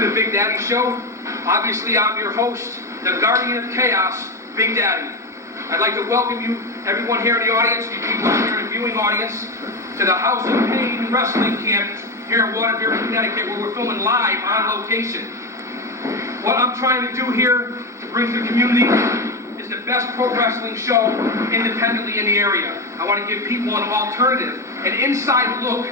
to the Big Daddy Show. Obviously, I'm your host, the guardian of chaos, Big Daddy. I'd like to welcome you, everyone here in the audience, you people out here in the viewing audience, to the House of Pain Wrestling Camp here in Waterbury, Connecticut, where we're filming live on location. What I'm trying to do here to bring to the community is the best pro wrestling show independently in the area. I want to give people an alternative, an inside look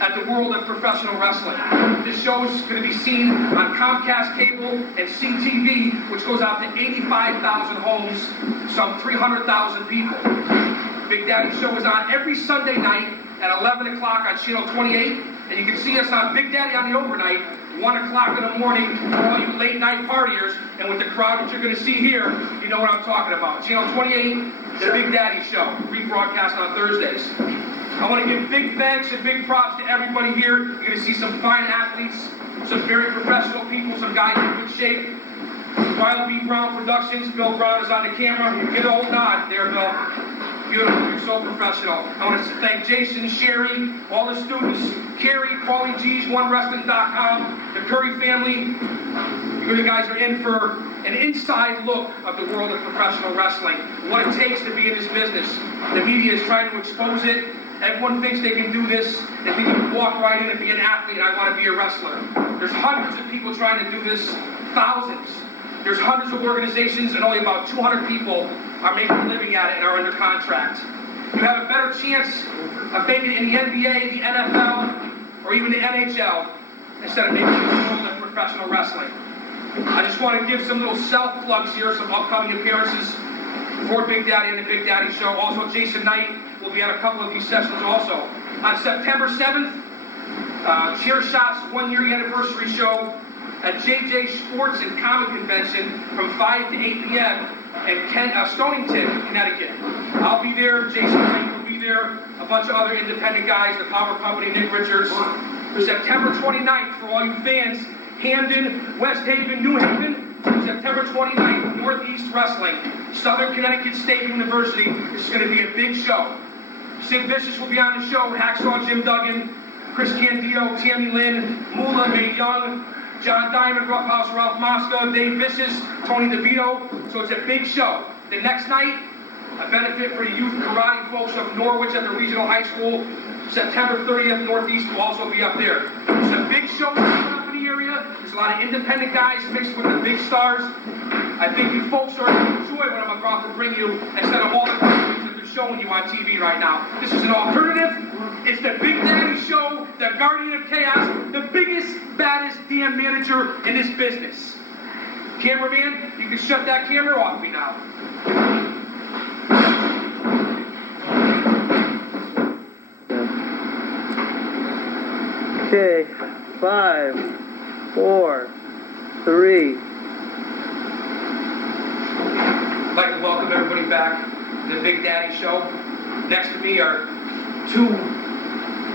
at the world of professional wrestling. This show is going to be seen on Comcast Cable and CTV, which goes out to 85,000 homes, some 300,000 people. Big Daddy Show is on every Sunday night at 11 o'clock on Channel 28, and you can see us on Big Daddy on the overnight, 1 o'clock in the morning for all you late night partiers, and with the crowd that you're going to see here, you know what I'm talking about. Channel 28, the Big Daddy Show, rebroadcast on Thursdays. I want to give big thanks and big props to everybody here. You're going to see some fine athletes, some very professional people, some guys in good shape. Wild B. Brown Productions, Bill Brown is on the camera. You get a old nod there, Bill. Beautiful, you're so professional. I want to thank Jason, Sherry, all the students, Carrie, Paulie G's, OneWrestling.com, the Curry family. You guys are in for an inside look of the world of professional wrestling, what it takes to be in this business. The media is trying to expose it. Everyone thinks they can do this. They think you can walk right in and be an athlete, and I want to be a wrestler. There's hundreds of people trying to do this, thousands. There's hundreds of organizations, and only about 200 people are making a living at it and are under contract. You have a better chance of making it in the NBA, the NFL, or even the NHL, instead of making it in the world of professional wrestling. I just want to give some little self-plugs here, some upcoming appearances for Big Daddy and the Big Daddy Show. Also, Jason Knight will be at a couple of these sessions also. On September 7th, Chair Shot's one-year anniversary show at JJ Sports and Comic Convention from 5 to 8 p.m. in Stonington, Connecticut. I'll be there, Jason Knight will be there, a bunch of other independent guys, the Power Company, Nick Richards. September 29th, for all you fans, Hamden, West Haven, New Haven, September 29th, Northeast Wrestling, Southern Connecticut State University. This is going to be a big show. Sid Vicious will be on the show, Hacksaw Jim Duggan, Chris Candido, Tammy Lynn, Moolah, Mae Young, John Diamond, Roughhouse, Ralph Mosca, Dave Vicious, Tony DeVito. So it's a big show. The next night, a benefit for the youth karate folks of Norwich at the regional high school. September 30th, Northeast will also be up there. It's a big show coming up in the area. There's a lot of independent guys mixed with the big stars. I think you folks are going to enjoy what I'm about to bring you instead of all the things that they're showing you on TV right now. This is an alternative. It's the Big Daddy Show, the guardian of chaos, the biggest, baddest damn manager in this business. Cameraman, you can shut that camera off me now. Okay, 5, 4, 3. I'd like to welcome everybody back to the Big Daddy Show. Next to me are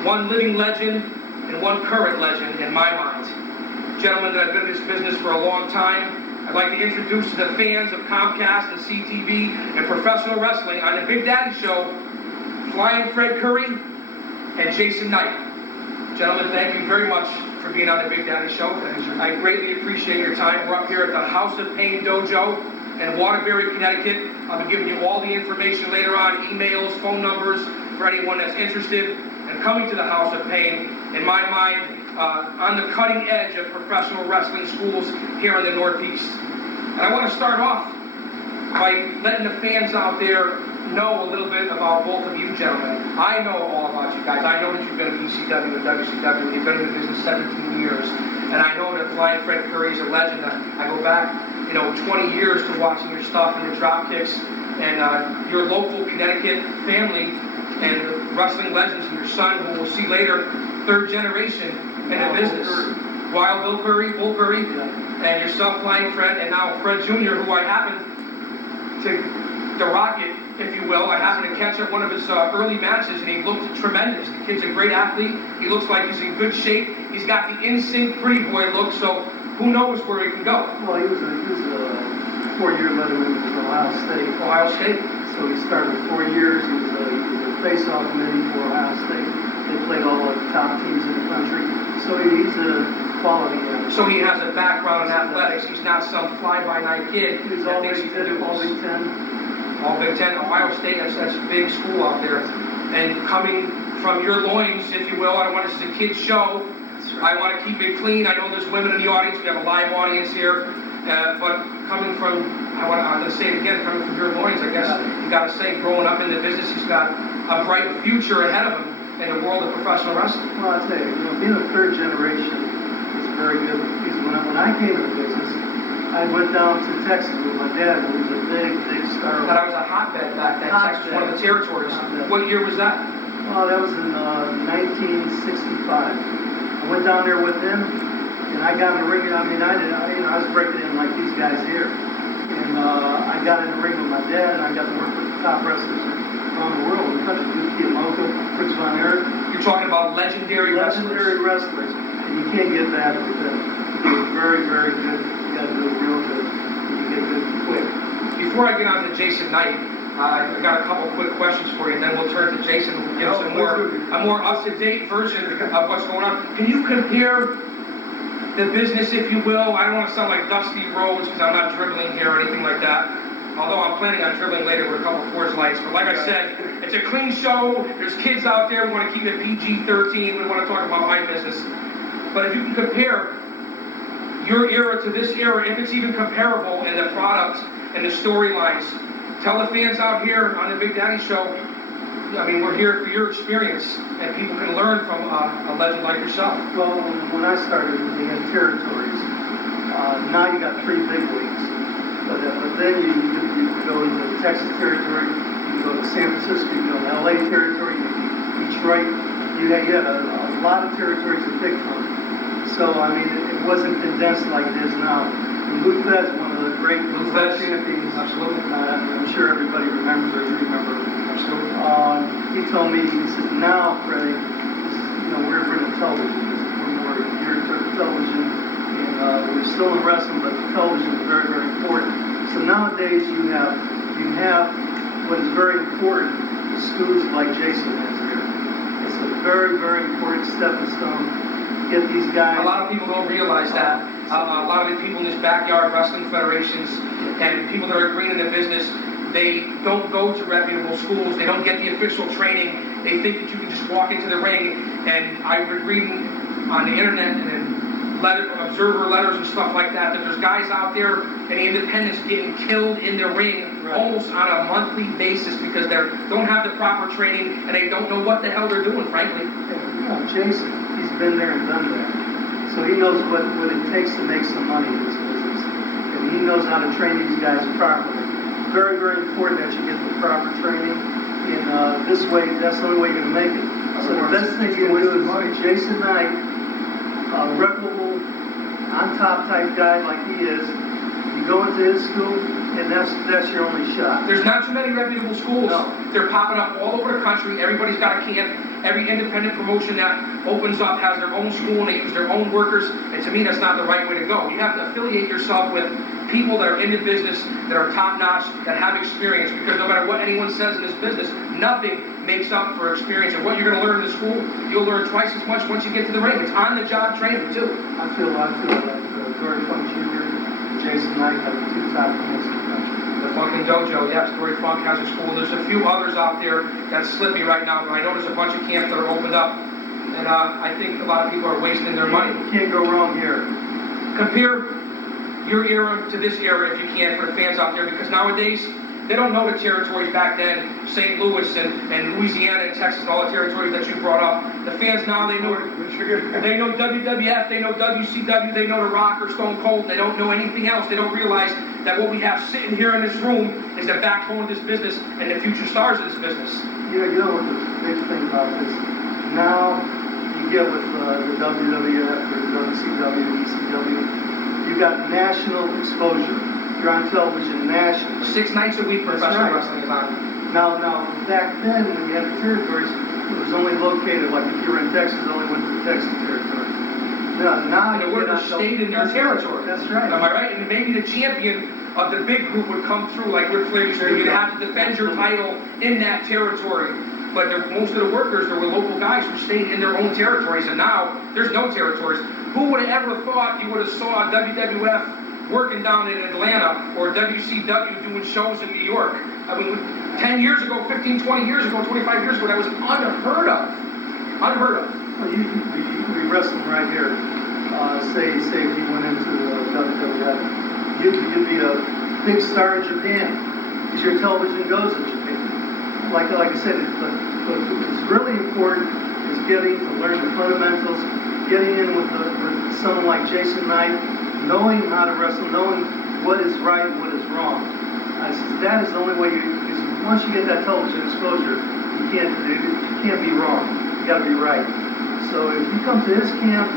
one living legend and one current legend in my mind. Gentlemen that have been in this business for a long time. I'd like to introduce to the fans of Comcast and CTV and professional wrestling on the Big Daddy Show, Flying Fred Curry and Jason Knight. Gentlemen, thank you very much for being on the Big Daddy Show. I greatly appreciate your time. We're up here at the House of Pain Dojo in Waterbury, Connecticut. I'll be giving you all the information later on, emails, phone numbers for anyone that's interested in coming to the House of Pain. In my mind, on the cutting edge of professional wrestling schools here in the Northeast. And I want to start off by letting the fans out there know a little bit about both of you gentlemen. I know all about you guys. I know that you've been at ECW and WCW. You've been in the business 17 years. And I know that Flying Fred Curry is a legend. I go back, 20 years to watching your stuff and your drop kicks and your local Connecticut family and wrestling legends and your son, who we'll see later, third generation in the business. Wild Bull Curry, and yourself, Flying Fred, and now Fred Jr., who I happen to rock it, if you will. I happened to catch up one of his early matches, and he looked tremendous. The kid's a great athlete. He looks like he's in good shape. He's got the in-sync pretty boy look, so who knows where he can go. Well, he was a 4-year letterman with Ohio State. So he started with 4 years. He was a face-off committee for Ohio Site. They played all the top teams in the country. So he's a quality animal. So he has a background in athletics. He's not some fly-by-night kid He's that all thinks Big he can do Ten, all this. Big Ten. All Big Ten, Ohio State, that's a big school out there. And coming from your loins, if you will, I don't want this as a kid's show. I want to keep it clean. I know there's women in the audience. We have a live audience here. But coming from, I'm going to say it again, coming from your loins, I guess, you got to say, growing up in the business, he's got a bright future ahead of him in the world of professional wrestling. Well, I'll tell you, being a third generation is very good. Because when I came into the business, I went down to Texas with my dad, who was a big star. That was a hotbed back then. Texas was one of the territories. Hotbed. What year was that? Well, that was in 1965. I went down there with him, and I got in the ring. I mean, I was breaking in like these guys here, and I got in the ring with my dad, and I got to work with the top wrestlers around the world. We touched Duke Kiyomoka, Fritz von Erich. You're talking about legendary wrestlers, and you can't get bad with them. They're very good. You got to do it real good. You get good quick. Before I get on to Jason Knight, I got a couple quick questions for you, and then we'll turn to Jason who will give us a more up-to-date version of what's going on. Can you compare the business, if you will? I don't want to sound like Dusty Rhodes because I'm not dribbling here or anything like that. Although I'm planning on dribbling later with a couple of Coors Lights. But like I said, it's a clean show. There's kids out there. We want to keep it PG-13. We don't want to talk about my business. But if you can compare your era to this era, if it's even comparable in the product and the storylines, tell the fans out here on the Big Daddy Show, I mean, we're here for your experience, and people can learn from a legend like yourself. Well, when I started, we had territories. Now you got 3 big leagues. But then you go to the Texas territory, you go to San Francisco, you go to LA territory, Detroit. You had a lot of territories to pick from. So, I mean, it wasn't condensed like it is now. Lou Thesz, one of the great world champions. Absolutely. I'm sure everybody remembers, or you remember. Absolutely. He told me, he said, now, Freddie, we're in television. We're more geared to television, and we're still in wrestling, but television is very important. So nowadays, you have what is very important, schools like Jason has here. It's a very important stepping stone. Get these guys. A lot of people don't realize that. A lot of the people in these backyard wrestling federations and people that are green in the business, they don't go to reputable schools. They don't get the official training. They think that you can just walk into the ring. And I've been reading on the internet and in observer letters and stuff like that there's guys out there in the independents getting killed in the ring almost on a monthly basis because they don't have the proper training and they don't know what the hell they're doing, frankly. Jason, he's been there and done that. So he knows what it takes to make some money in this business. And he knows how to train these guys properly. Very important that you get the proper training. And this way, that's the only way you're going to make it. So the best thing you can do is Jason Knight, a reputable, on-top type guy like he is, you go into his school, and that's your only shot. There's not too many reputable schools. No. They're popping up all over the country. Everybody's got a camp. Every independent promotion that opens up has their own school and they use their own workers. And to me, that's not the right way to go. You have to affiliate yourself with people that are in the business, that are top-notch, that have experience. Because no matter what anyone says in this business, nothing makes up for experience. And what you're going to learn in the school, you'll learn twice as much once you get to the ring. It's on-the-job training, too. I feel like Dory Funk Jr. and Jason Knight have the 2 top camps in the country. The fucking Dojo, yes, Dory Funk has a school. There's a few others out there that slip me right now, but I know there's a bunch of camps that are opened up. And I think a lot of people are wasting their money. You can't go wrong here. Compare your era to this era if you can for the fans out there, because nowadays they don't know the territories back then, St. Louis and Louisiana and Texas and all the territories that you brought up. The fans now, they know WWF, they know WCW, they know The Rock or Stone Cold, they don't know anything else. They don't realize that what we have sitting here in this room is the backbone of this business and the future stars of this business. You know what the big thing about this? Now you get with the WWF or the WCW, ECW, you got national exposure. You're on television nationally. 6 nights a week professional wrestling is on. Now, back then when you had the territories, it was only located, like if you were in Texas, it only went to the Texas territory. Now the workers stayed in their territory. That's right. Am I right? And maybe the champion of the big group would come through like Ric Flair used to do. You'd have to defend your title in that territory. but most of the workers, there were local guys who stayed in their own territories, and now there's no territories. Who would have ever thought you would have saw WWF working down in Atlanta or WCW doing shows in New York? I mean, 10 years ago, 15, 20 years ago, 25 years ago, that was unheard of. Unheard of. Well, you could be wrestling right here. Say if you went into WWF, you'd be a big star in Japan, because your television goes in Japan. Like I said, but what's really important is getting to learn the fundamentals, getting in with someone like Jason Knight, knowing how to wrestle, knowing what is right and what is wrong. That is the only way because once you get that television exposure, you can't be wrong. You got to be right. So if you come to his camp,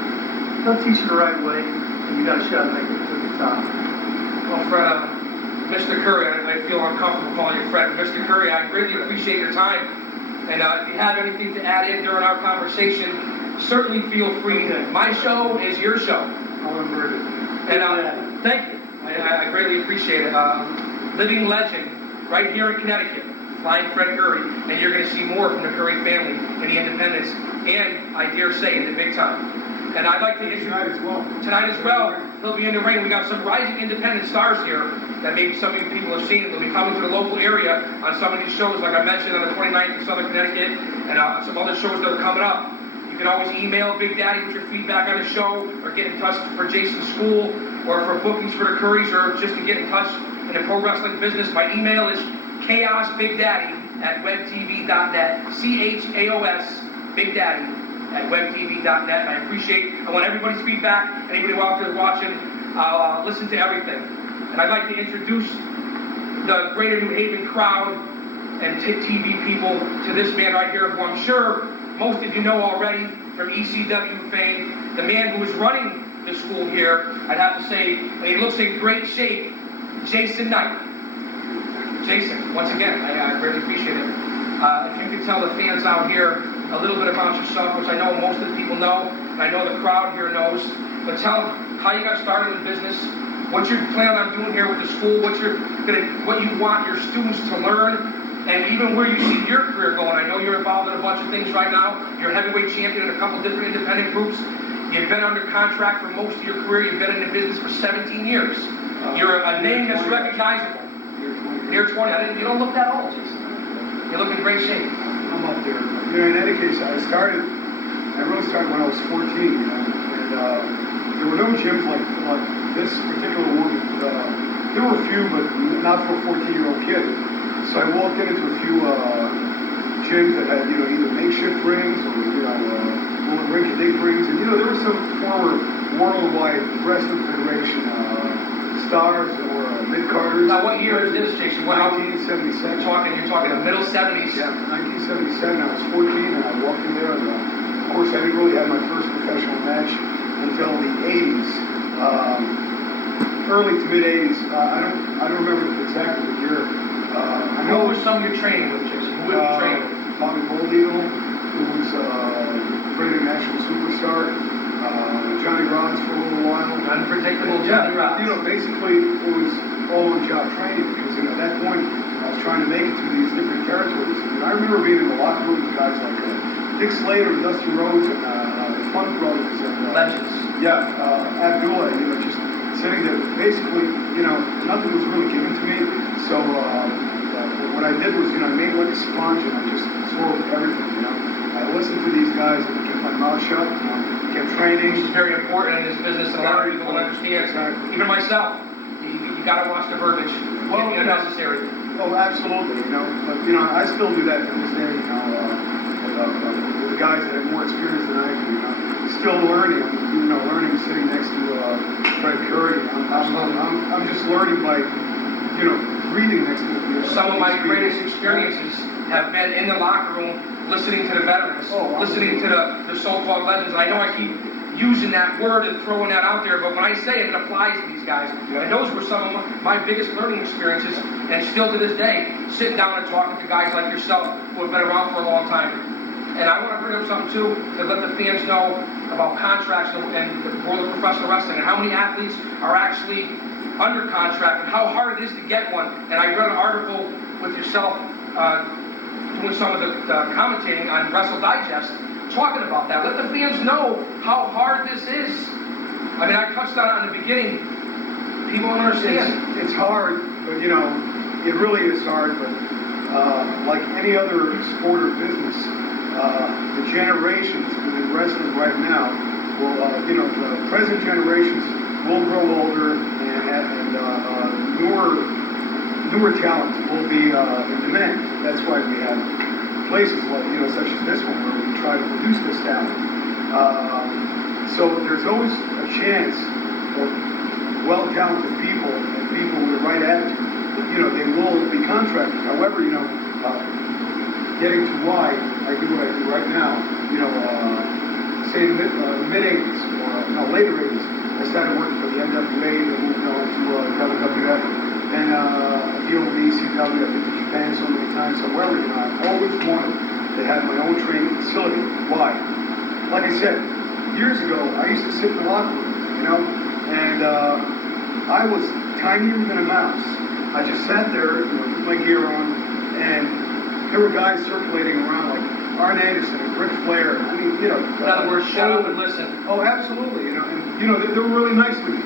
he'll teach you the right way, and you got a shot at making it to the top. Well, Fred, Mr. Curry, I feel uncomfortable calling you Fred. Mr. Curry, I greatly appreciate your time. And if you have anything to add in during our conversation, certainly feel free. Okay. My show is your show. I'll invert it. And thank you. I greatly appreciate it. Living legend right here in Connecticut, Flying Fred Curry, and you're going to see more from the Curry family in the independents, and I dare say in the big time. And I'd like to introduce tonight as well. He'll be in the ring. We got some rising independent stars here that maybe some of you people have seen. They'll be coming to the local area on some of these shows, like I mentioned, on the 29th in Southern Connecticut, and some other shows that are coming up. You can always email Big Daddy with your feedback on the show, or get in touch for Jason's school, or for bookings for the Currys, or just to get in touch in the pro wrestling business. My email is chaosbigdaddy@webtv.net. CHAOS Big Daddy @webtv.net. I want everybody's feedback. Anybody out there watching, I'll listen to everything. And I'd like to introduce the Greater New Haven crowd and TV people to this man right here, who I'm sure most of you know already from ECW fame, the man who is running the school here, I'd have to say, and he looks in great shape, Jason Knight. Jason, once again, I greatly appreciate it. If you could tell the fans out here a little bit about yourself, which I know most of the people know, and I know the crowd here knows, but tell them how you got started in business, what you're planning on doing here with the school, what you want your students to learn, and even where you see your career going. I know you're involved in a bunch of things right now. You're a heavyweight champion in a couple different independent groups. You've been under contract for most of your career. You've been in the business for 17 years. You're a name that's recognizable. Near 20. You don't look that old, Jason. You look in great shape. I'm up there. In any case, I really started when I was 14, and there were no gyms like this particular one. There were a few, but not for a 14-year-old kid. So I walked into a few gyms that had, either makeshift rings or, little rinky-dink rings, and there were some former worldwide wrestling federation stars or mid-carders. Now, what year is this, Jason? 1977. You're talking the middle 70s. Yeah, 1977. I was 14, and I walked in there, and of course, I didn't really have my first professional match until the 80s, early to mid 80s. I don't remember exactly the year. I know What was some of your training with, Jason? Who were you training with? Bobby Gold Eagle, who was a great international superstar. Johnny Rods for a little while. Unpredictable Johnny Rods. Basically, it was all on-job training because at that point, I was trying to make it through these different territories. And I remember being in the locker room with guys like Dick Slater and Dusty Rhodes and the Funk Brothers and Legends. Yeah, Abdullah. Just sitting there. Basically, nothing was really given to me. So what I did was, I made like a sponge and I just absorbed everything. I listened to these guys and kept my mouth shut. Kept training. Which is very important in this business, and a lot of people don't understand. Exactly. Even myself, you got to watch the verbiage. Well, It's unnecessary. Oh, absolutely. But I still do that to this day. With the guys that have more experience than I do. Still learning. Learning sitting next to Fred Curry. I'm just learning by breathing next to Some of my greatest experiences have been in the locker room, listening to the veterans, listening to the so-called legends. And I know I keep using that word and throwing that out there, but when I say it, it applies to these guys. And those were some of my biggest learning experiences, and still to this day, sitting down and talking to guys like yourself who have been around for a long time. And I want to bring up something, too, to let the fans know about contracts and the world of professional wrestling and how many athletes are actually under contract and how hard it is to get one. And I read an article with yourself doing some of the commentating on Wrestle Digest, talking about that. Let the fans know how hard this is. I mean, I touched on it in the beginning. People don't understand. It's hard, but you know, it really is hard. But like any other sport or business, the generations within wrestling right now will, you know, the present generations will grow older and newer talent will be in demand. That's why we have places like, you know, such as this one where we try to produce this talent. So there's always a chance of well-talented people and people with the right attitude that, you know, they will be contracted. However, you know, getting to why I do what I do right now, you know, say the mid-80s or later 80s, I started working for the NWA and moved on to WWF. And deal with the ECW, I've been to Japan so many times. However, you know, I've always wanted to have my own training facility. Why? Like I said, years ago, I used to sit in the locker room, you know, and I was tinier than a mouse. I just sat there, you know, with my gear on, and there were guys circulating around like Arn Anderson and Ric Flair. I mean, you know. In other words, shut up and listen. Oh, absolutely, you know, and you know, they were really nice to me.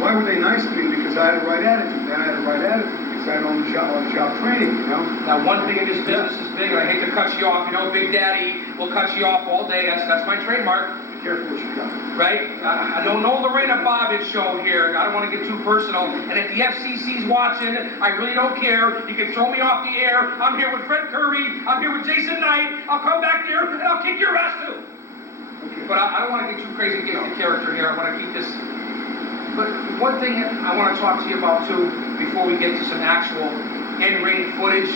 Why were they nice to me? Because I had the right attitude. And I had the right attitude because I had on-the-job training, you know? Now, one thing in this business is big, and I hate to cut you off. You know, Big Daddy will cut you off all day. That's my trademark. Be careful what you got. Right? I don't know Lorena Bobbitt show here. I don't want to get too personal. And if the FCC's watching, I really don't care. You can throw me off the air. I'm here with Fred Curry. I'm here with Jason Knight. I'll come back here, and I'll kick your ass, too. Okay. But I don't want to get too crazy and get into character here. I want to keep this... But one thing I want to talk to you about, too, before we get to some actual in-ring footage,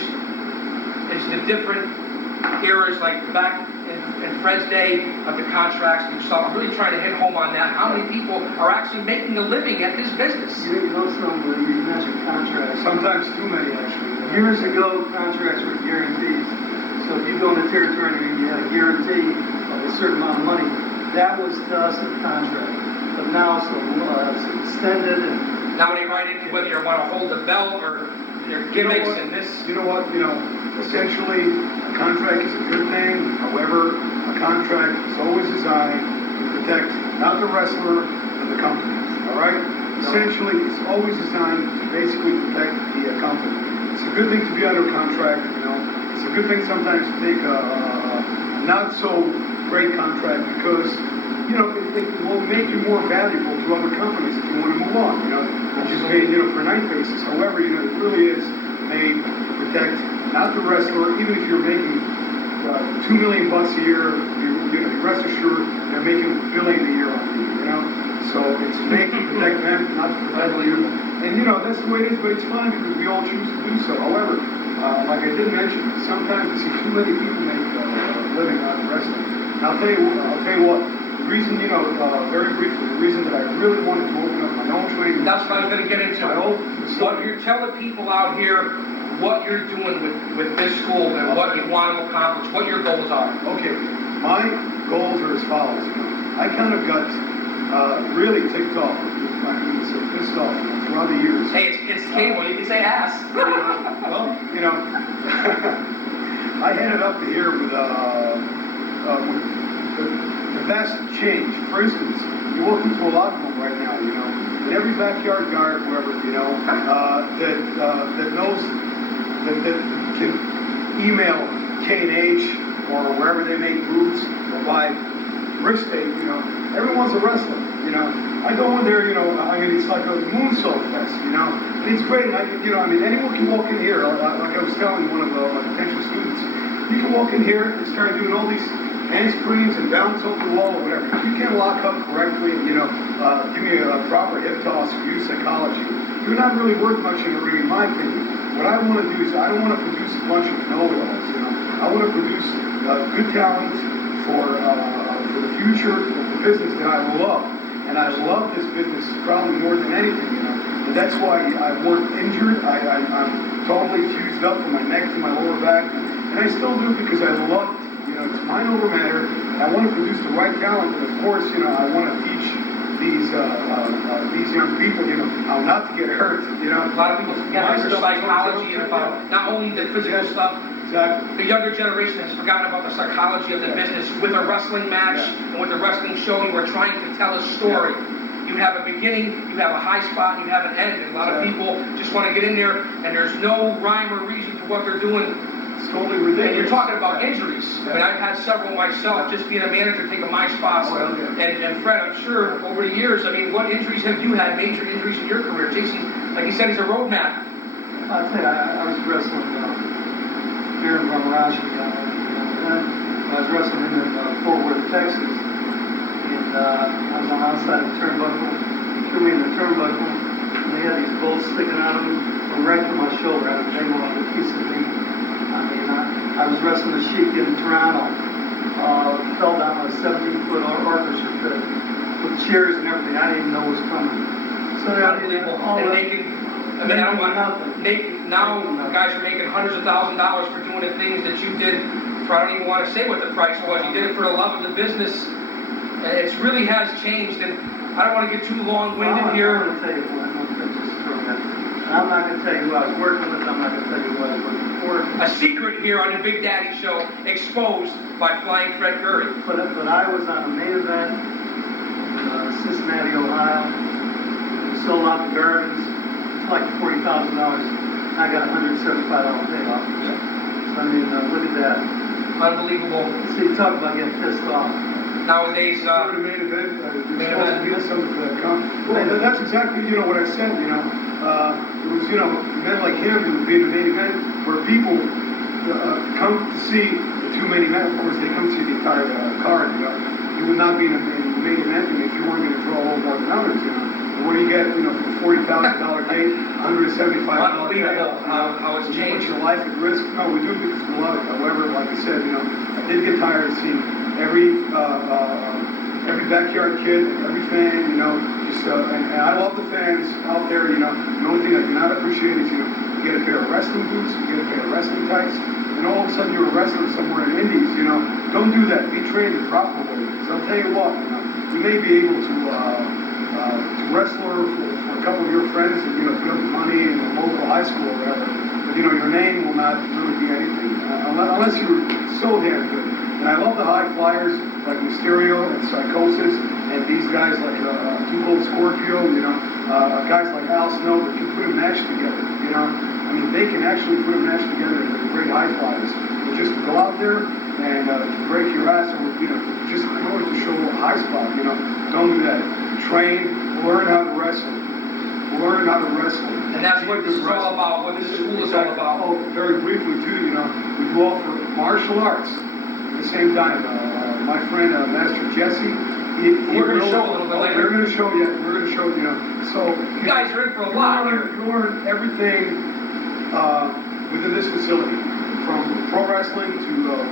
is the different eras, like back in Fred's day of the contracts and stuff. I'm really trying to hit home on that. How many people are actually making a living at this business? You know something when you mentioned contracts. Sometimes too many, actually. Years ago, contracts were guarantees. So if you go into territory and you had a guarantee of a certain amount of money, that was to us a contract. But now it's extended and... Now they write into whether you want to hold the belt or their gimmicks and this... You know what? You know, essentially, a contract is a good thing. However, a contract is always designed to protect not the wrestler, but the company. All right? Essentially, it's always designed to basically protect the company. It's a good thing to be under contract, you know. It's a good thing sometimes to take a not so great contract because, you know, it will make you more valuable to other companies if you want to move on, you know. It's just made, you know, for a night basis. However, you know, it really is made to protect not the wrestler, even if you're making $2 million a year, you know, rest assured they're making $1 billion a year on you, you know. So it's made to protect them, not to protect you. And, you know, that's the way it is, but it's fine because we all choose to do so. However, like I did mention, sometimes you see too many people make a living out of wrestling. And I'll tell you what, the reason, you know, very briefly, the reason that I really wanted to open up my own training... That's what I was going to get into. What you're telling people out here, what you're doing with this school and what you want to accomplish, what your goals are. Okay, my goals are as follows. You know, I kind of got really ticked off. I mean, so pissed off throughout the years. Hey, it's cable. You can say ass. Well, you know, I headed up here with the vast change. For instance, you walk into a locker room right now, you know, and every backyard guard, whoever, you know, that knows, that can email K&H or wherever they make boots or buy wrist tape, you know, everyone's a wrestler, you know. I go in there, you know, I mean, it's like a moonsault fest, you know, and it's great. I mean, anyone can walk in here, like I was telling one of my potential students, you can walk in here and start doing all these handsprings and bounce over the wall or whatever. If you can't lock up correctly, you know, give me a proper hip toss or use psychology, you're not really worth much in the ring, in my opinion. What I want to do is I don't want to produce a bunch of know-it-alls, you know. I want to produce good talent for the future of the business that I love. And I love this business probably more than anything, you know. And that's why I work injured. I'm totally fused up from my neck to my lower back. And I still do because I love it. You know, it's mind over matter. And I want to produce the right talent. And of course, you know, I want to teach these young people, you know, how not to get hurt, you know. A lot of people forget about psychology and about not only the physical stuff, Exactly. The younger generation has forgotten about the psychology of the business. With a wrestling match and with a wrestling show, you are trying to tell a story. You have a beginning, you have a high spot, and you have an end. And a lot of people just want to get in there, and there's no rhyme or reason to what they're doing. It's totally ridiculous. And you're talking about injuries. I mean, I've had several myself, just being a manager, taking my spots. And Fred, I'm sure over the years, I mean, what injuries have you had, major injuries in your career? Jason, like he said, he's a road map. I'll tell you, I was wrestling here in Ramarashi. I was wrestling in Fort Worth, Texas. And I was on the outside of the turnbuckle. He threw me in the turnbuckle. And they had these bolts sticking out of them from right from my shoulder. I was banging off a piece of meat. I mean, I was wrestling the Sheik in Toronto. Fell down on a 17-foot orchestra pit with chairs and everything. I didn't even know was coming. So Unbelievable. And making, I mean, I don't want now guys are making hundreds of $1,000s for doing the things that you did for, I don't even want to say what the price was. You did it for the love of the business. It really has changed, and I don't want to get too long-winded here. I'm going to tell you one thing just for a minute. And I'm not going to tell you who I was working with. I'm not going to tell you who I was working for. A secret here on the Big Daddy Show, exposed by Flying Fred Curry. But I was on a main event in Cincinnati, Ohio. We sold out the gardens. It's like $40,000. I got a $175 payoff. So I mean, look at that. Unbelievable. See, talk about getting pissed off. Nowadays, the main event, you're supposed to get something for that company. Well, that's exactly, what I said, it was, men like him who would be in the main event where people come to see the two main events. Of course, they come to see the entire card, You would not be in the main event if you weren't going to draw a little more than others, And what do you get, for $40,000 gate, $175 unbelievable how it's changed. You put your life at risk. No, we do it because we love it. However, like I said, I did get tired of seeing every backyard kid, every fan, and I love the fans out there, The only thing I do not appreciate is, you get a pair of wrestling boots, you get a pair of wrestling tights, and all of a sudden you're a wrestler somewhere in the Indies, Don't do that. Be trained the proper way. Because I'll tell you what, you may be able to wrestle for a couple of your friends and, put up money in a local high school or whatever, but, your name will not really be anything, unless you're so damn good. And I love the high flyers like Mysterio and Psychosis, and these guys like Two-Bolt Scorpio, guys like Al Snow that can put a match together, I mean, they can actually put a match together and they're great high flyers. But just to go out there and to break your ass or, just in order to show a high spot, don't do that. Train, learn how to wrestle. Learn how to wrestle. And that's what this is all about, what this school is all about. Oh, very briefly too, we do offer martial arts. At the same time, my friend Master Jesse, we're going to show a little bit later. We're going to show you. So you guys are in for a lot here. You learn everything within this facility, from pro wrestling to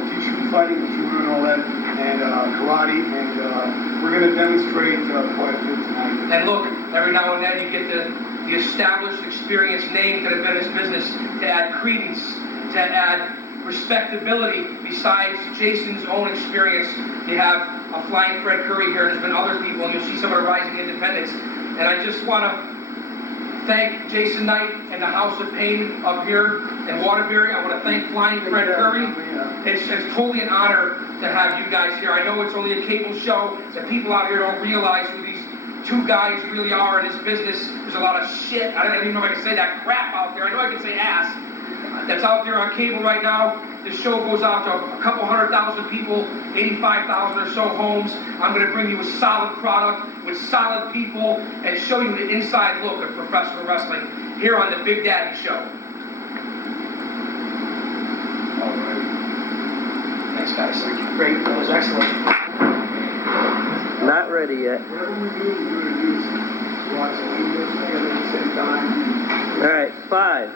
teach you fighting, judo, and all that, and karate, and we're going to demonstrate quite a bit tonight. And look, every now and then you get the established, experienced name to the business to add credence, to add respectability besides Jason's own experience. You have a Flying Fred Curry here, and there's been other people, and you'll see some of the rising independents. And I just want to thank Jason Knight and the House of Pain up here in Waterbury. I want to thank Flying Fred Curry. It's totally an honor to have you guys here. I know it's only a cable show, that people out here don't realize who these two guys really are in this business. There's a lot of shit, I don't even know if I can say that crap out there. I know I can say ass. That's out there on cable right now. This show goes out to a couple 100,000 people, 85,000 or so homes. I'm going to bring you a solid product with solid people and show you the inside look of professional wrestling here on the Big Daddy Show. All right. Thanks, guys. Great. That was excellent. Not ready yet. Whatever we do, we're going to do is watch the videos together at the same time. All right, 5,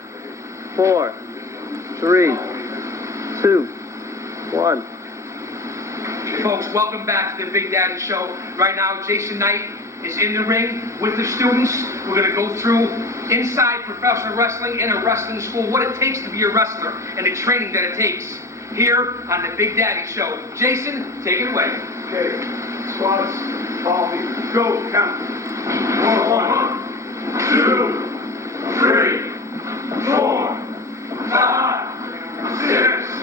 4, 3, 2, 1. Folks, welcome back to the Big Daddy Show. Right now, Jason Knight is in the ring with the students. We're going to go through inside professional wrestling in a wrestling school, what it takes to be a wrestler, and the training that it takes here on the Big Daddy Show. Jason, take it away. Okay, squats, follow me. Go, count. 1, 2, 3, 4, 5, 6,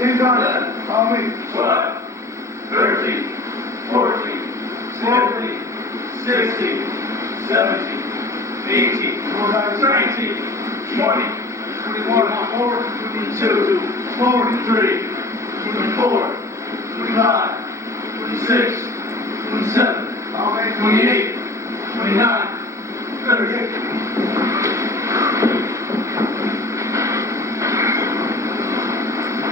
Same time. Follow me. 12, 13, 14, 15, 16, 17, 18, 19, 20, 21, 22, 23, 24, 25, 26, 27, 28, 29, 30.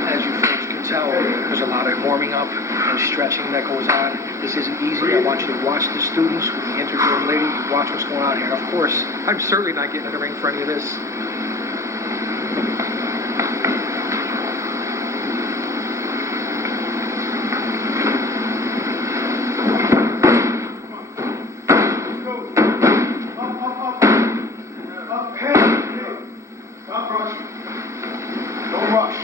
As you folks can tell, there's a lot of warming up and stretching that goes on. This isn't easy. I want you to watch the students with the interviewing lady, watch what's going on here. And of course, I'm certainly not getting in the ring for any of this. Stop rushing. Don't rush.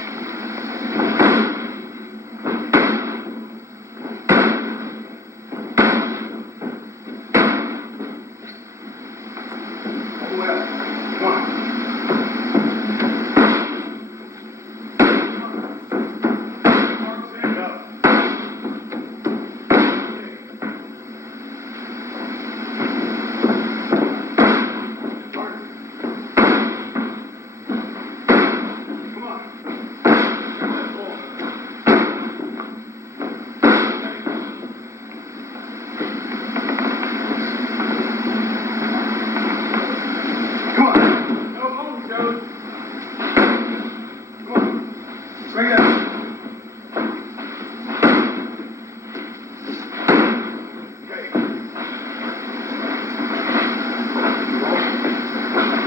All the way up. Come on. Arms stand up. Come on. Come on. No moving, Joe. Come on. Bring it up. Okay.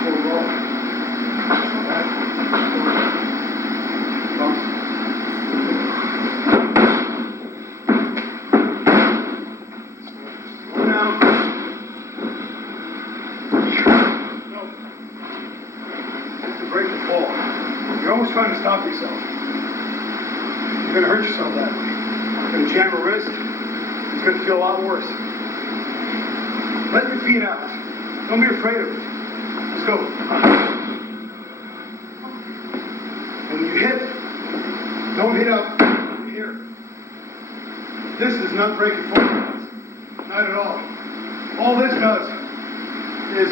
Full roll. Slow down. No. It's a break the fall. You're always trying to stop yourself. You're going to hurt yourself that way. You're going to jam a wrist. It's going to feel a lot worse. Let your feet out. Don't be afraid of it. Let's go. And when you hit, don't hit up here. This is not breaking fall. Not at all. All this does is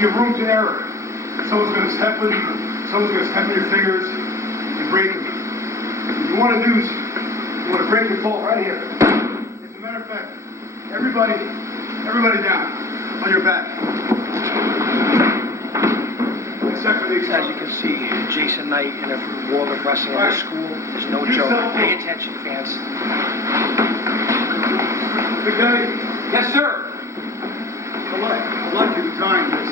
give room to error. Someone's going to step in your fingers and break them. What you want to do is you want to break the fall right here. As a matter of fact, everybody down on your back. Except for the As you can see, Jason Knight in a world of wrestling at a school is no joke. Pay attention, fans. Big guy, Yes, sir. I'd like you to time this.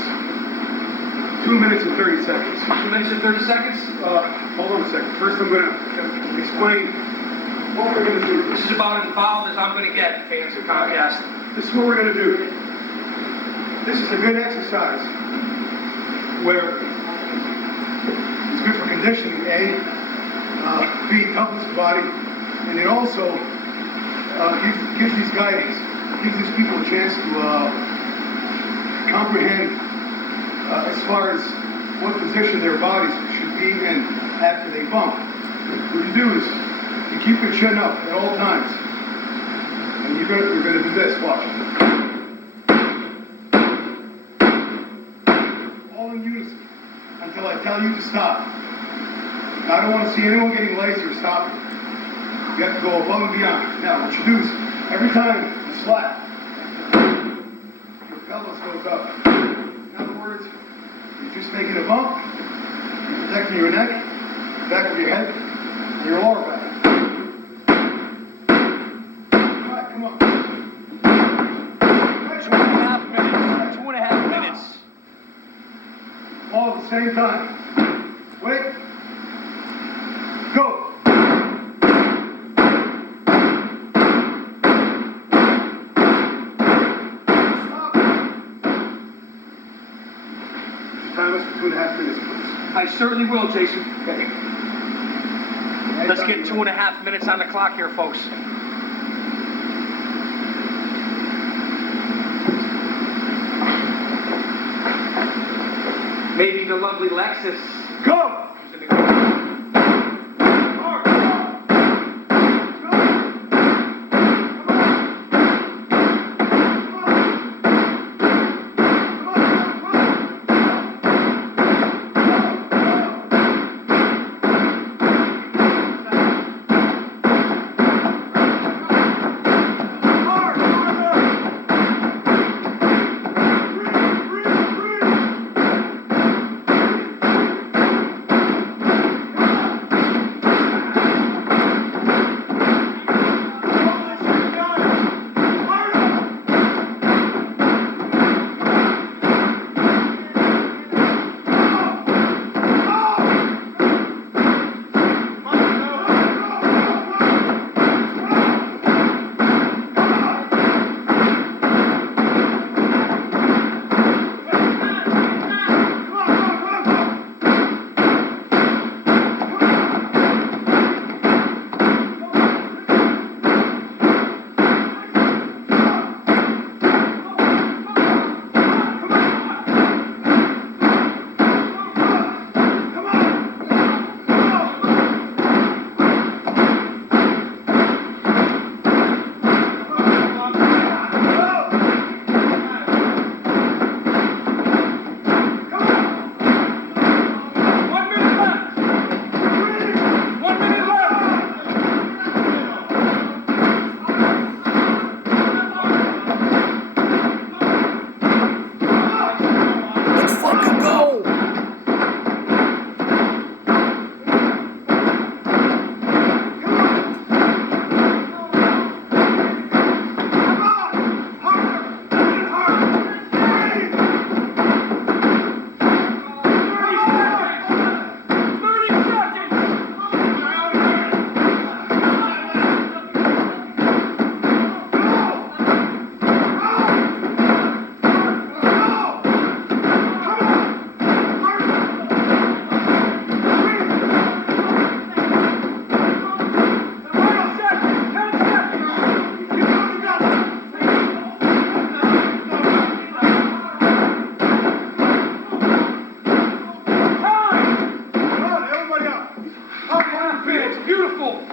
2 minutes and 30 seconds. 2 minutes and 30 seconds. Hold on a second. First, I'm going to explain what we're going to do. This is about as involved as I'm going to get, fans of Comcast. This is what we're going to do. This is a good exercise where it's good for conditioning, A, B, couples the body, and it also gives these guidance, gives these people a chance to comprehend as far as what position their bodies should be in after they bump. What you do is you keep your chin up at all times. And you're gonna do this, watch. All in unison until I tell you to stop. Now, I don't want to see anyone getting lazy or stopping. You have to go above and beyond. Now, what you do is every time you slap, your pelvis goes up. In other words, you're just making a bump, you're protecting your neck, the back of your head, and your lower back. All right, come on. 2.5 minutes. 2.5 minutes. All at the same time. Wait. Go. Time us for 2.5 minutes, please. I certainly will, Jason. Let's get 2.5 minutes on the clock here, folks. Maybe the lovely Lexus. Go!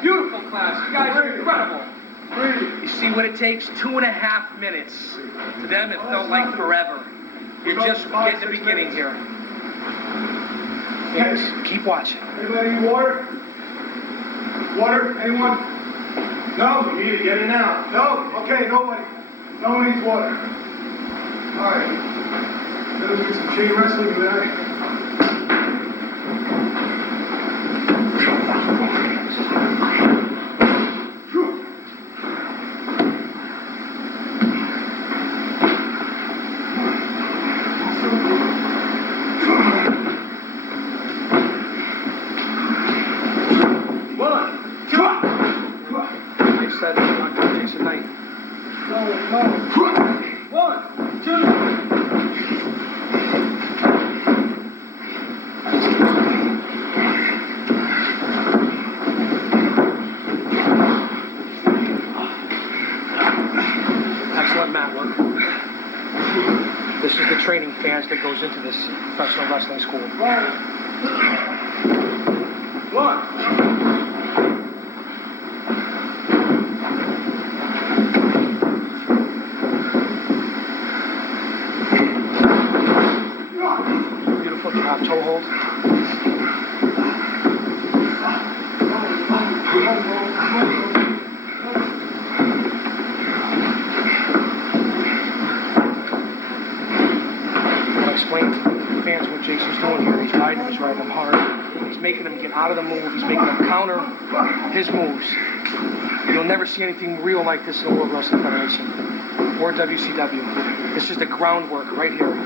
Beautiful class. You guys are incredible. You see what it takes? 2.5 minutes. To them, it felt like forever. You're just getting the beginning here. Yes, keep watching. Anybody need water? Water? Anyone? No? You need to get it now. No? Okay, nobody. No one needs water. All right. Let's do some chain wrestling tonight. This is the training fans that goes into this professional wrestling school. Beautiful drop toe hold. Explain to the fans what Jason's doing here. He's riding them hard. He's making them get out of the move. He's making them counter his moves. You'll never see anything real like this in the World Wrestling Federation or WCW. This is the groundwork right here.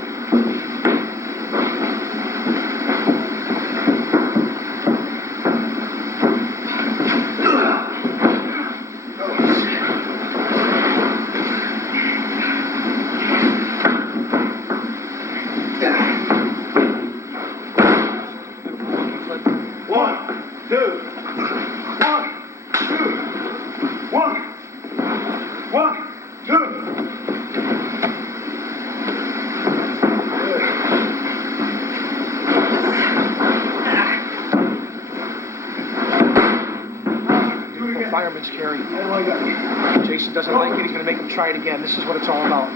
scary. I don't like that. Jason doesn't like it, he's going to make him try it again. This is what it's all about.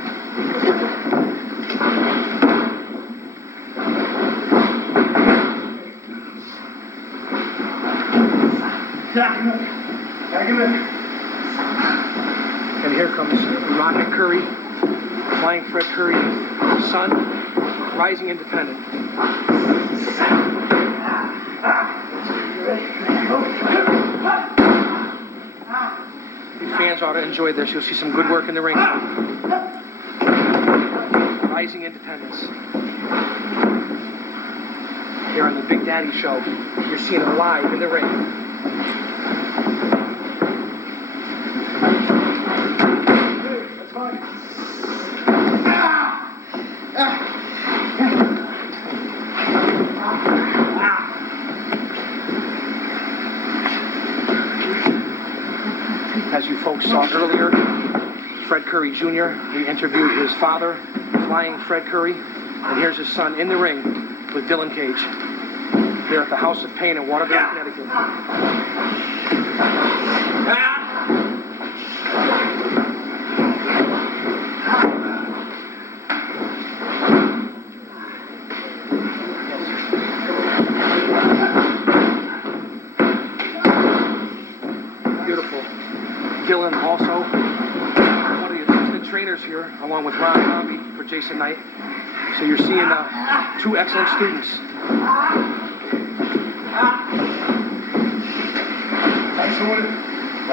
Back him in. And here comes Rocket Curry, Flying Fred Curry's son, rising independent. You fans ought to enjoy this. You'll see some good work in the ring. Rising independence. Here on the Big Daddy Show, you're seeing it live in the ring. That's fine. As you folks saw earlier, Fred Curry Jr., we interviewed his father, Flying Fred Curry, and here's his son in the ring with Dylan Cage. Here at the House of Pain in Waterbury, Connecticut. Beautiful. Dylan also, one of the assistant trainers here, along with Ron Zombie for Jason Knight. So you're seeing two excellent students.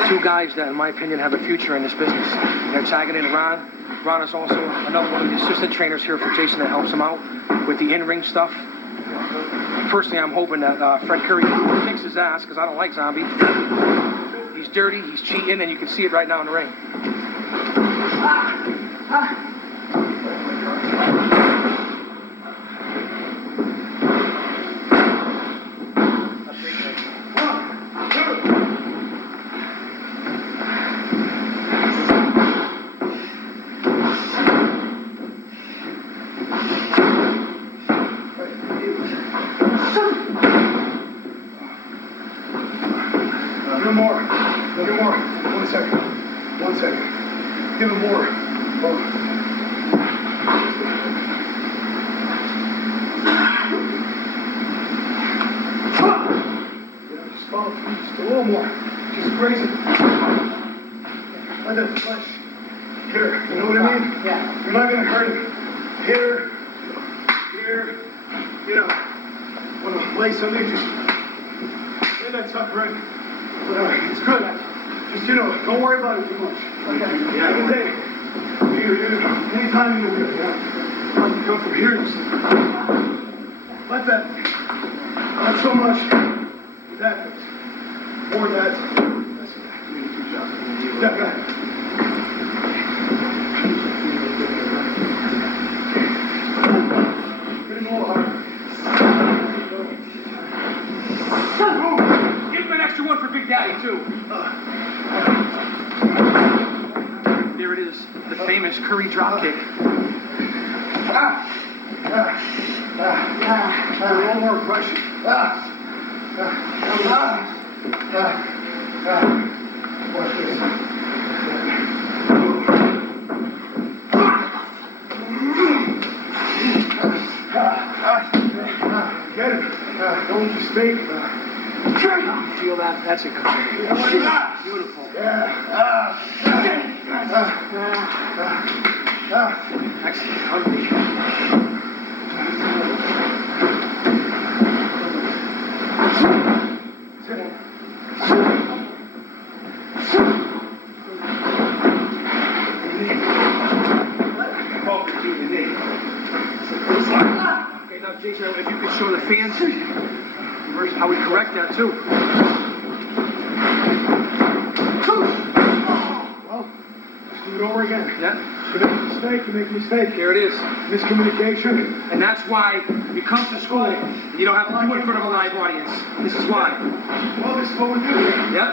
Two guys that, in my opinion, have a future in this business. They're tagging in Ron. Ron is also another one of the assistant trainers here for Jason that helps him out with the in-ring stuff. Personally, I'm hoping that Fred Curry kicks his ass, because I don't like Zombie. He's dirty, he's cheating, and you can see it right now in the ring. Give him more. Give him more. 1 second. 1 second. Give him more. Oh. Yeah, just follow through. Just a little more. Just graze it. Let that flesh hit her. You know what I mean? Yeah. You're not going to hurt him. Hit her. Here. You know. Want to lay something? Just lay that tuck right. But it's good. Just, don't worry about it too much. Okay. Yeah. Every day. Anytime you're here, you come from here, just let that, not so much, that, more that. That's it. Yeah, go ahead. Get him a little harder. Give him an extra one for Big Daddy, too. There it is, the famous Curry dropkick. A little more pressure. Watch this. Get it. Don't mistake. Feel that? That's it. Beautiful. Excellent. Hungry. Okay, now Jason, if you could show the fans how we correct that too. Well, just do it over again. Yeah. You make a mistake, you make a mistake. There it is. Miscommunication. And that's why you come to school, you don't have to do it in front of a live audience. This is why. Well, this is what we do. Yep.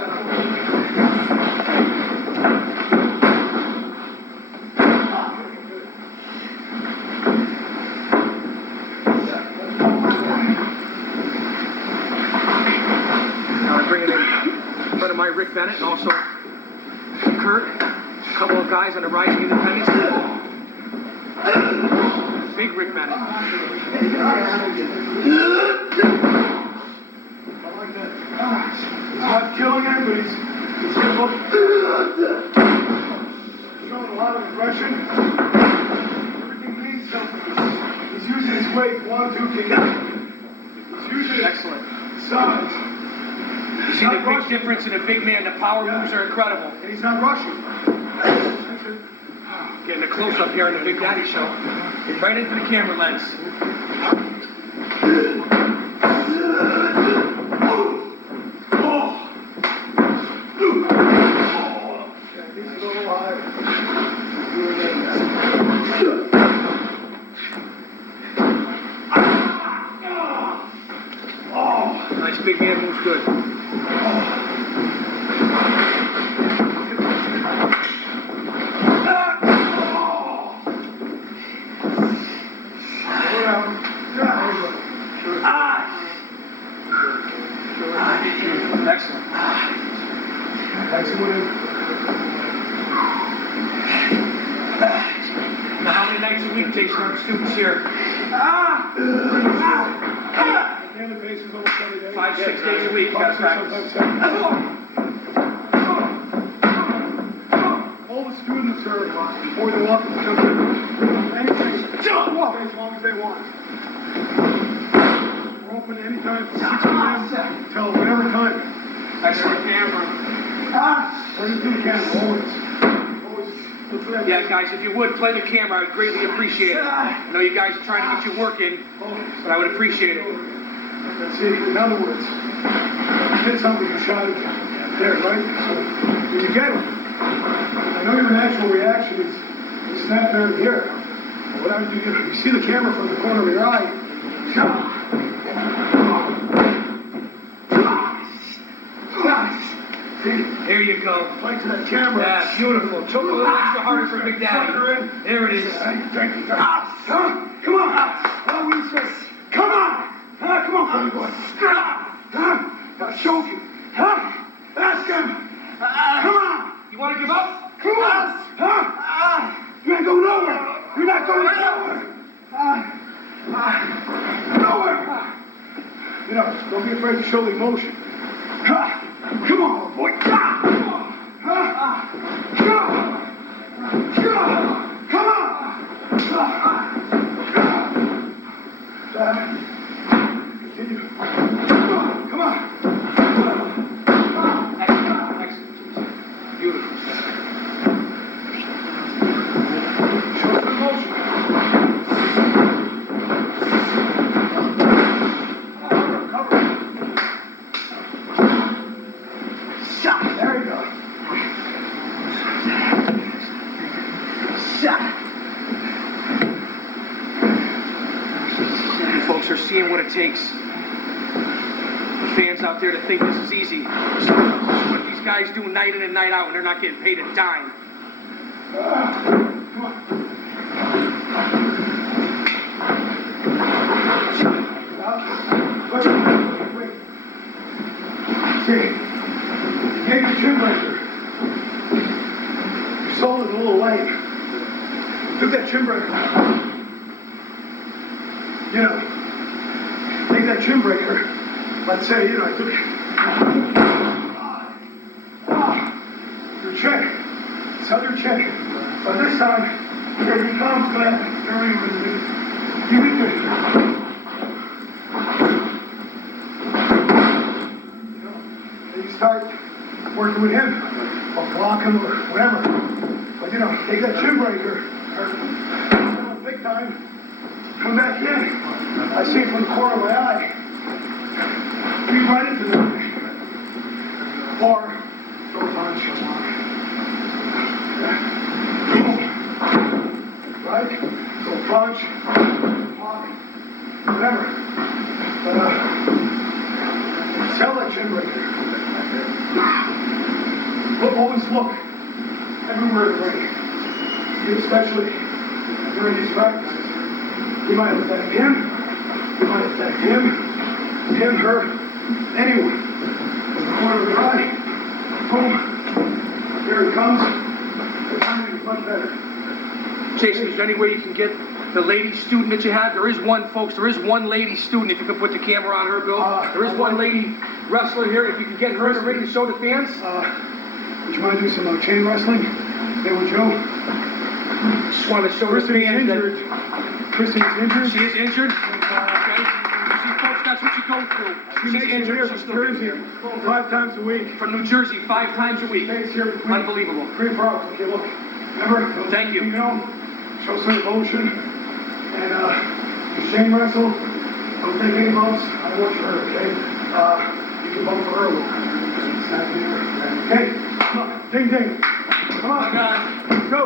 Now I bring it in in front of my Rick Bennett and also Kurt, a couple of guys on the rising independence. Big Rick Bennett. I like that. He's not killing him, but he's showing a lot of aggression. Everything means something. He's using his weight. 1, 2, kick out. He's using his Excellent. size. You see the big difference in a big man. The power moves are incredible. And he's not rushing. That's it. Getting a close-up here on the Big Daddy Show. Right into the camera lens. Nice big man moves good. Excellent. Now, how many nights a week takes our students here? Daily basis, almost every day. 5, 6 days a week, you gotta practice. All the students are more than welcome to come here. Anything, as long as they want. We're open anytime from 6 p.m. till whatever time. Excellent. Camera. Bring it to the camera, always. Always look for that. Yeah, guys, if you would, play the camera. I would greatly appreciate it. I know you guys are trying to get your work in, but I would appreciate it. That's it. In other words, you did something, you shot it there, right? So, when you get them, I know your natural reaction is snap there and here. But whatever you do, you see the camera from the corner of your eye. See? There you go. Right to that camera. Yeah, beautiful. Choke a little extra harder for Big Daddy. There it is. Come on. What we say? Come on. Come on, funny boy. Now choke him. Ask him. Come on. You want to give up? Come on. You ain't going nowhere. You're not going nowhere. Nowhere. You know, don't be afraid to show the emotion. Come on, boy. Come on. Continue. Come on. Excellent. Beautiful. Show some emotion. Cover. There you go. You folks are seeing what it takes. The fans out there to think this is easy. This is what these guys do night in and night out, and they're not getting paid a dime. Come on. Wait. See, you gave your chin breaker. Your soul is a little lame. Took that chin breaker. You know, take that chin breaker. Let's say, you know, I took your check. It's on your check. But this time, here he comes, gonna you weak. You start working with him, or block him, or whatever. But you know, take that chin breaker, or big time, come back in. I see it from the corner of my eye. Beat right into the or throw a punch. Boom. Right? Go punch, block, whatever. Sell that chin breaker. Always look everywhere in the ring. Especially during these practices. You might attack him, you might attack him, her, anyone. In the corner of your eye, boom, Here it comes. The timing is much better. Jason, is there any way you can get the lady student that you have? There is one, folks, there is one lady student, if you could put the camera on her, Bill. There is one lady wrestler here, if you could get her ready to show the fans. Would you mind doing some chain wrestling? There with Joe. Just want to show the Kristen's fans injured. that Kristen's injured. she is injured. Okay? You see, folks, that's what you go through. She's injured, she's still Jersey, here. 5 times a week. From New Jersey, 5 times a week. Stays here. Unbelievable. Great problem. Okay, look. Remember? Thank you. You know, show some emotion. And, you chain wrestle. Don't take any bumps. I don't want you hurt, okay? You can bump for her a little. Snap here. Okay? Come on. Ding, ding. Come on. God. Go.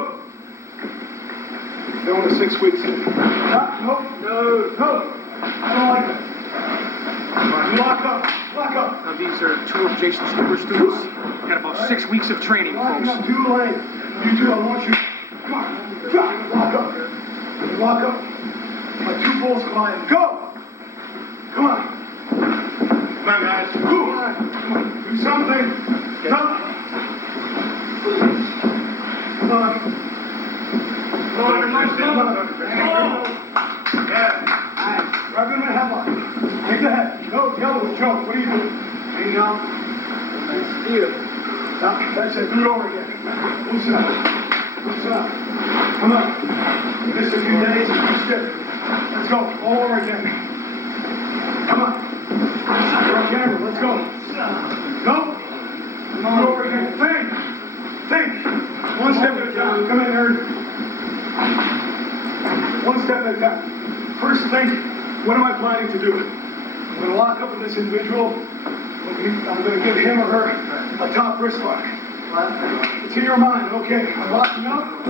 Going to 6 weeks. No. I don't like it. Come on, you lock up. Lock up. Now, these are 2 of Jason's super students. Got about 6 weeks of training, Locking folks. up 2 lanes. You 2, I want you. Come on. Drop. Lock up. You lock up. Like 2 bulls flying. Go. Come on. Come on, guys. Come on. Do something. Come on. Come on. Yeah. Grab him in a headlock. Take the head. No, the other one. Joe, what are you doing? Hanging out. Now, that's it. Do it over again. Loosen up. Loosen up. Come on. Miss a few days. You're stiff. Let's go. All over again. Come on. You're on camera. Let's go. Go. Do it over again. Think. One step at a time. Come in, Aaron. One step at a time. First think, what am I planning to do? I'm going to lock up with this individual. I'm going to give him or her a top wrist lock. It's in your mind, okay? I'm locking up.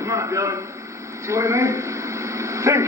Come on, Billy. See what I mean? Think.